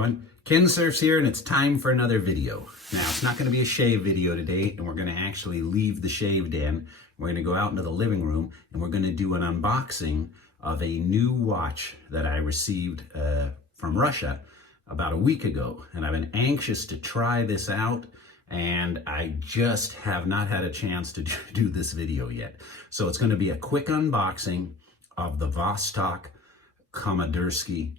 everyone, Kensurfs here, and it's time for another video. Now, it's not going to be a shave video today, and we're going to actually leave the shave den. We're going to go out into the living room, and we're going to do an unboxing of a new watch that I received from Russia about a week ago. And I've been anxious to try this out, and I just have not had a chance to do this video yet. So it's going to be a quick unboxing of the Vostok Komandirskie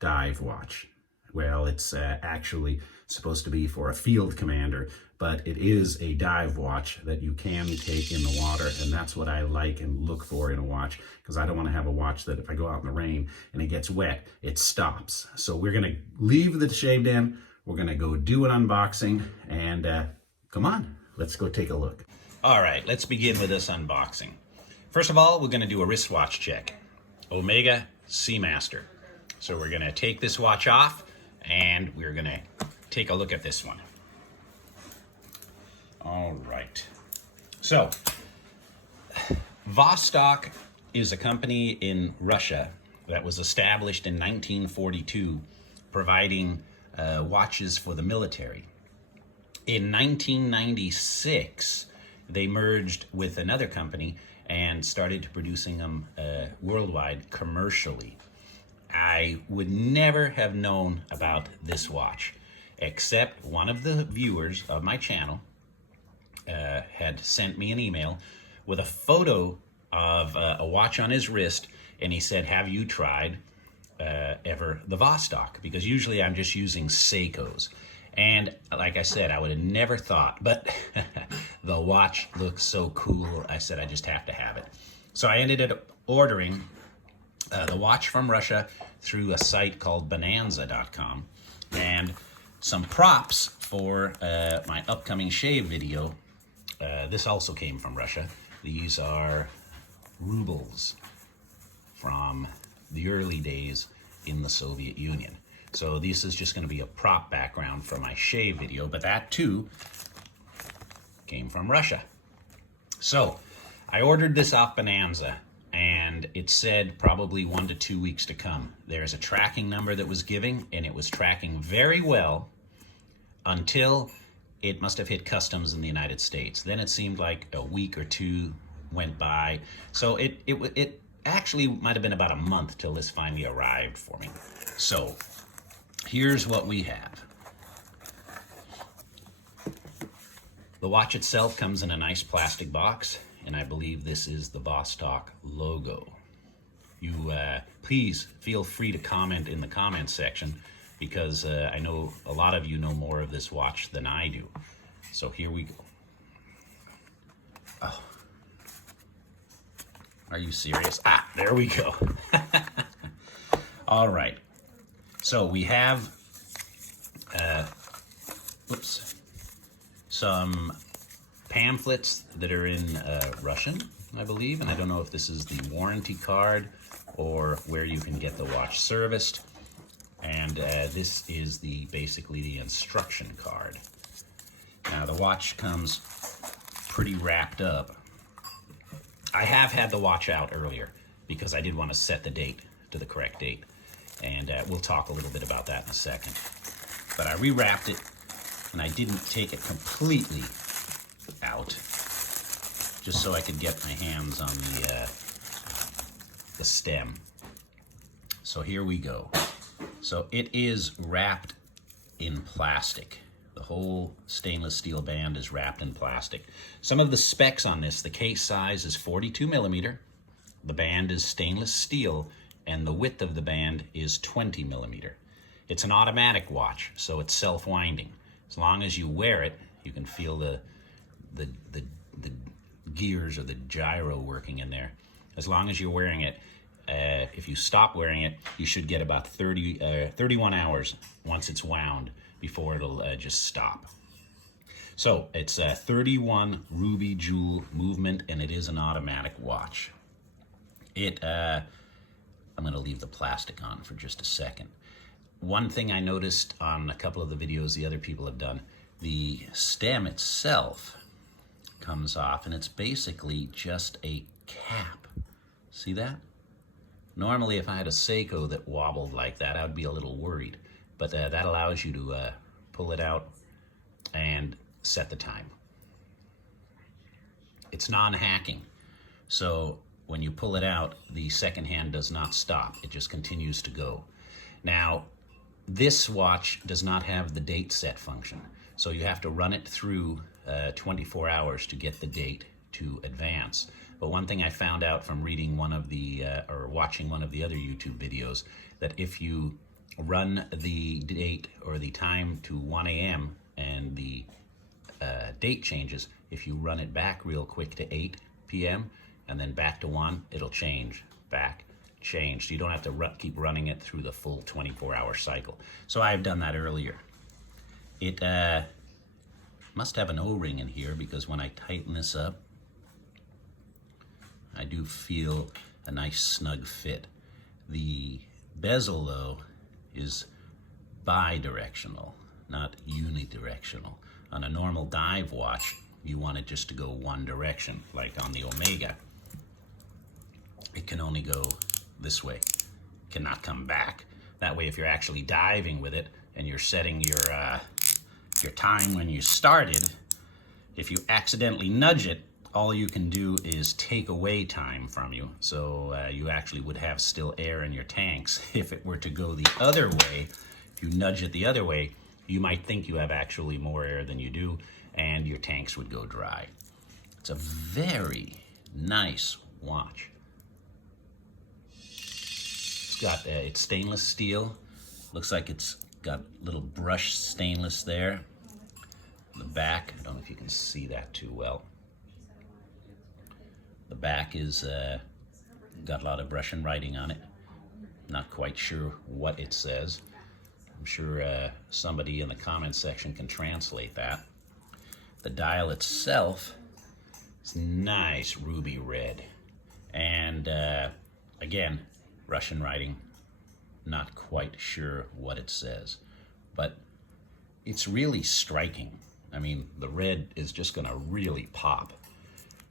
dive watch. Well, it's actually supposed to be for a field commander, but it is a dive watch that you can take in the water, and that's what I like and look for in a watch, because I don't want to have a watch that if I go out in the rain and it gets wet, it stops. So we're going to leave the shave den, we're going to go do an unboxing, and come on, let's go take a look. All right, let's begin with this unboxing. First of all, we're going to do a wristwatch check. Omega Seamaster. So we're going to take this watch off, and we're going to take a look at this one. All right. So, Vostok is a company in Russia that was established in 1942, providing watches for the military. In 1996, they merged with another company and started producing them worldwide commercially. I would never have known about this watch, except one of the viewers of my channel had sent me an email with a photo of a watch on his wrist, and he said, have you tried ever the Vostok? Because usually I'm just using Seikos. And like I said, I would have never thought, but the watch looks so cool, I said I just have to have it. So I ended up ordering the watch from Russia through a site called bonanza.com, and some props for my upcoming shave video. This also came from Russia. These are rubles from the early days in the Soviet Union. So this is just going to be a prop background for my shave video, but that too came from Russia. So I ordered this off Bonanza, and it said probably 1 to 2 weeks to come. There's a tracking number that was given, and it was tracking very well until it must have hit customs in the United States. Then it seemed like a week or two went by. So it actually might have been about a month till this finally arrived for me. So here's what we have. The watch itself comes in a nice plastic box, and I believe this is the Vostok logo. You please feel free to comment in the comment section, because I know a lot of you know more of this watch than I do. So here we go. Oh. Are you serious? Ah, there we go. All right. So we have some pamphlets that are in Russian, I believe, and I don't know if this is the warranty card or where you can get the watch serviced. And this is basically the instruction card. Now the watch comes pretty wrapped up. I have had the watch out earlier because I did want to set the date to the correct date, and we'll talk a little bit about that in a second. But I rewrapped it, and I didn't take it completely out, just so I could get my hands on the stem. So here we go. So it is wrapped in plastic. The whole stainless steel band is wrapped in plastic. Some of the specs on this: the case size is 42 millimeter, the band is stainless steel, and the width of the band is 20 millimeter. It's an automatic watch, so it's self-winding. As long as you wear it, you can feel the gears or the gyro working in there. As long as you're wearing it, if you stop wearing it, you should get about 31 hours once it's wound before it'll just stop. So it's a 31 ruby jewel movement, and it is an automatic watch. I'm going to leave the plastic on for just a second. One thing I noticed on a couple of the videos the other people have done, the stem itself comes off, and it's basically just a cap. See that? Normally, if I had a Seiko that wobbled like that, I'd be a little worried. but that allows you to pull it out and set the time. It's non-hacking, so when you pull it out, the second hand does not stop. It just continues to go. Now, this watch does not have the date set function, so you have to run it through 24 hours to get the date to advance. But one thing I found out from reading one of the, or watching one of the other YouTube videos, that if you run the date or the time to 1 a.m. and the date changes, if you run it back real quick to 8 p.m. and then back to 1, it'll change, back, change. So you don't have to keep running it through the full 24-hour cycle. So I've done that earlier. It must have an O-ring in here, because when I tighten this up, I do feel a nice snug fit. The bezel, though, is bi-directional, not unidirectional. On a normal dive watch, you want it just to go one direction, like on the Omega. It can only go this way, cannot come back. That way, if you're actually diving with it and you're setting your time when you started, if you accidentally nudge it, all you can do is take away time from you. So you actually would have still air in your tanks. If it were to go the other way, if you nudge it the other way, you might think you have actually more air than you do, and your tanks would go dry. It's a very nice watch. It's got, it's stainless steel. Looks like it's got little brushed stainless there. The back, I don't know if you can see that too well. The back is got a lot of Russian writing on it. Not quite sure what it says. I'm sure somebody in the comments section can translate that. The dial itself is nice ruby red. And again, Russian writing. Not quite sure what it says. But it's really striking. I mean, the red is just going to really pop.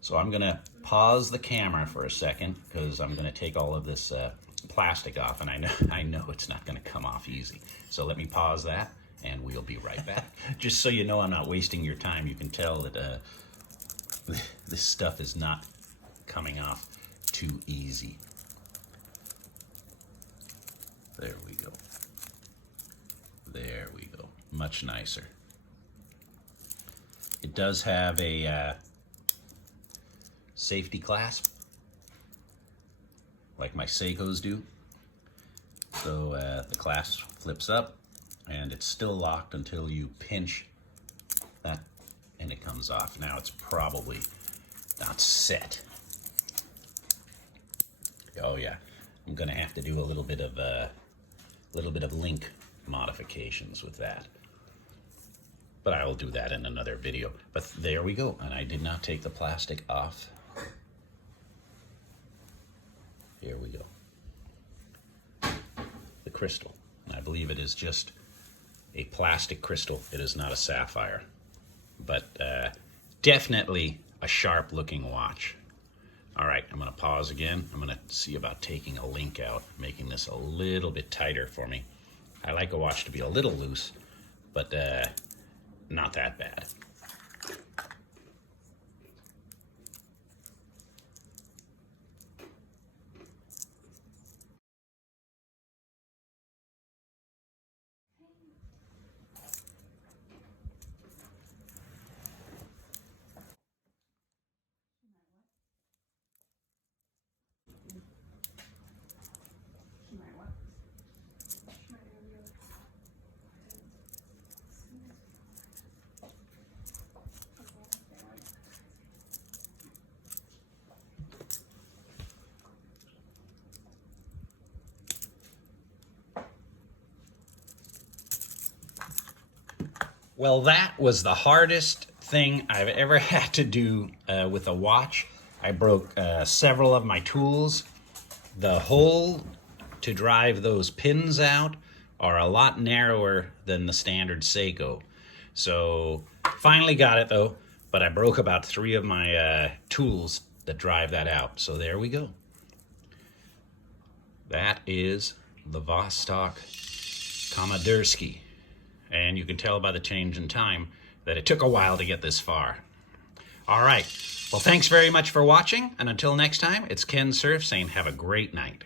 So I'm going to pause the camera for a second, because I'm going to take all of this plastic off, and I know it's not going to come off easy. So let me pause that, and we'll be right back. Just so you know I'm not wasting your time, you can tell that this stuff is not coming off too easy. There we go. There we go. Much nicer. It does have a safety clasp, like my Seikos do. So the clasp flips up, and it's still locked until you pinch that, and it comes off. Now it's probably not set. Oh yeah, I'm gonna have to do a little bit of link modifications with that. But I will do that in another video. But there we go, and I did not take the plastic off. Here we go. The crystal, and I believe it is just a plastic crystal. It is not a sapphire, but definitely a sharp looking watch. All right, I'm gonna pause again. I'm gonna see about taking a link out, making this a little bit tighter for me. I like a watch to be a little loose, but not that bad. Well, that was the hardest thing I've ever had to do with a watch. I broke several of my tools. The hole to drive those pins out are a lot narrower than the standard Seiko. So finally got it though, but I broke about 3 of my tools that drive that out. So there we go. That is the Vostok Komandirskie. And you can tell by the change in time that it took a while to get this far. All right. Well, thanks very much for watching. And until next time, it's Kensurfs saying have a great night.